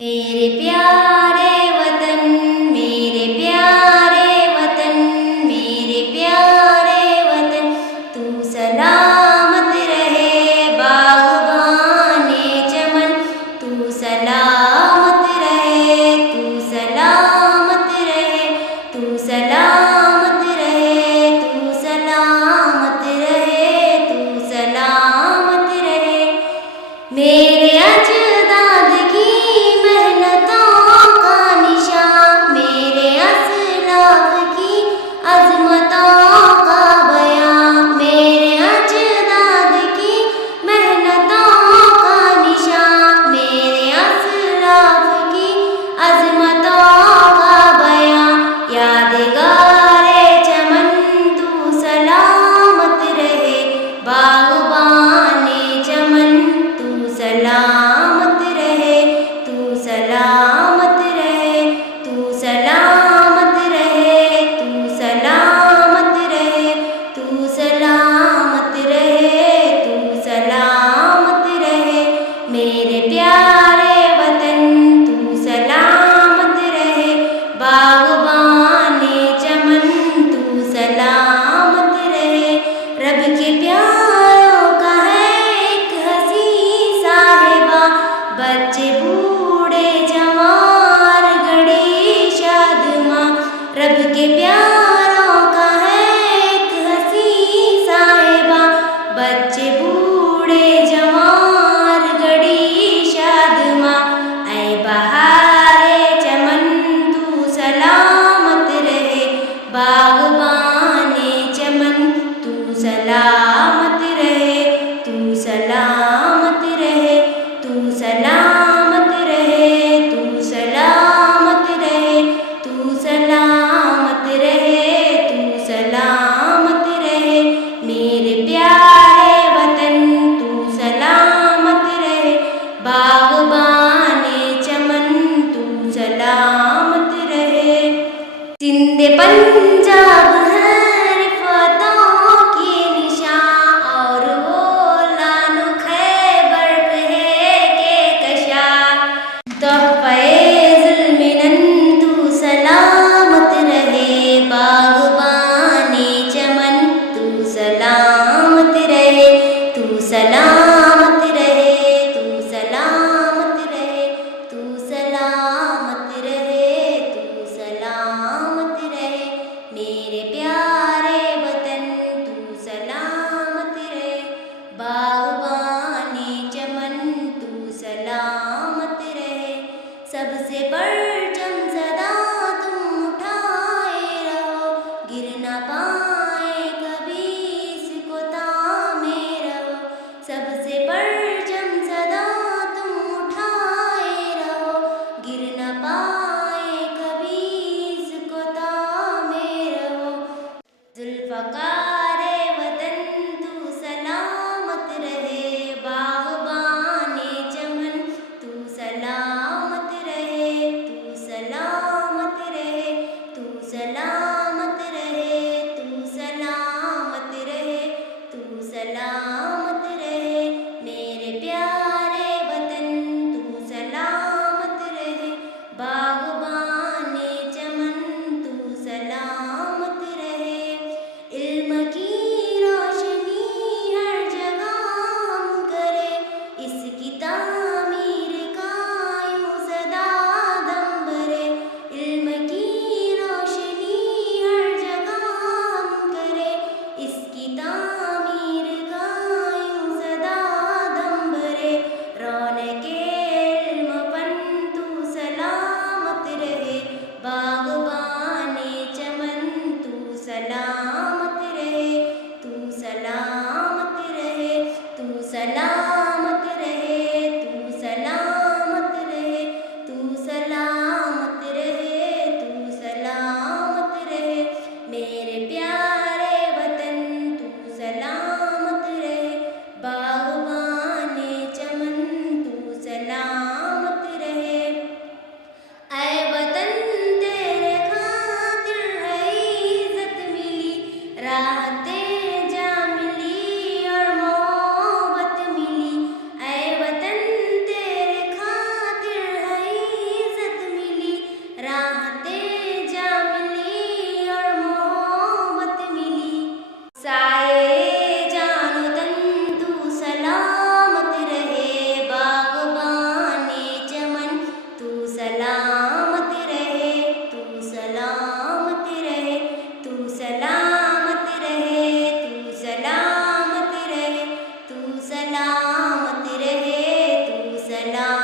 मेरे प्यारे वतन, मेरे प्यारे वतन, मेरे प्यारे वतन, तू सलामत रहे बाग़बाने चमन, तू सलामत रहे, तू सलामत रहे, तू सलामत रहे, तू सलामत रहे, तू सलामत रहे। मेरे अजदाद की मेहनतों का निशान, मेरे असलाफ की अज़मतों का बयां, मेरे अजदाद की मेहनतों का निशान, मेरे असलाफ की अज़मतों का बयां। यादगारे चमन तू सलामत रहे बाग़बाने चमन, तू सलामत रहे, तू सलामत रहे, तू सलामत रहे, तू सलामत रहे, तू सलामत रहे, तू सलामत रहे। मेरे प्यारे वतन तू सलामत रहे बाग़बाने चमन, तू सलामत रहे। रब के प्यारों का है एक हसी साहिबा, बच्चे बूढ़े जवान गड़ी शादमां। रब के प्यारों का है एक हसी साहिबा, बच्चे बूढ़े जवान गड़ी शादमां। ऐ बहारे चमन तू सलामत रहे बाग़बाने चमन, तू सलामत रहे, तू सलामत रहे, तू सलामत रहे, तू सलामत रहे, तू सलामत रहे, तू सलामत रहे। मेरे प्यारे वतन तू सलामत रहे बाग़बाने चमन, तू सलामत रहे। सिंध पंजाब है रिफ़तों की निशान, और वो लानो खैबर पे है कहकशा। तोहफ़े-ए-ज़ुल्मिनन तू सलामत रहे बाग़बाने चमन, तू सलामत रहे, तू सलामत रहे, तू सलामत रहे, तू सलामत रहे, तू सलामत रहे। मेरे प्यारे वतन तू सलामत रहे बाग़बाने चमन, तू सलामत रहे। सबसे परचम सदा तुम उठाए रहो, गिर न पाए कभी इसको थामे रहो। सबसे परचम सदा तुम उठाए रहो, गिर न पाए कभी इसको थामे रहो। ज़ुल्फ़कारे वतन तू सलामत रहे बाग़बाने चमन, तू सलामत रहे, तू सलामत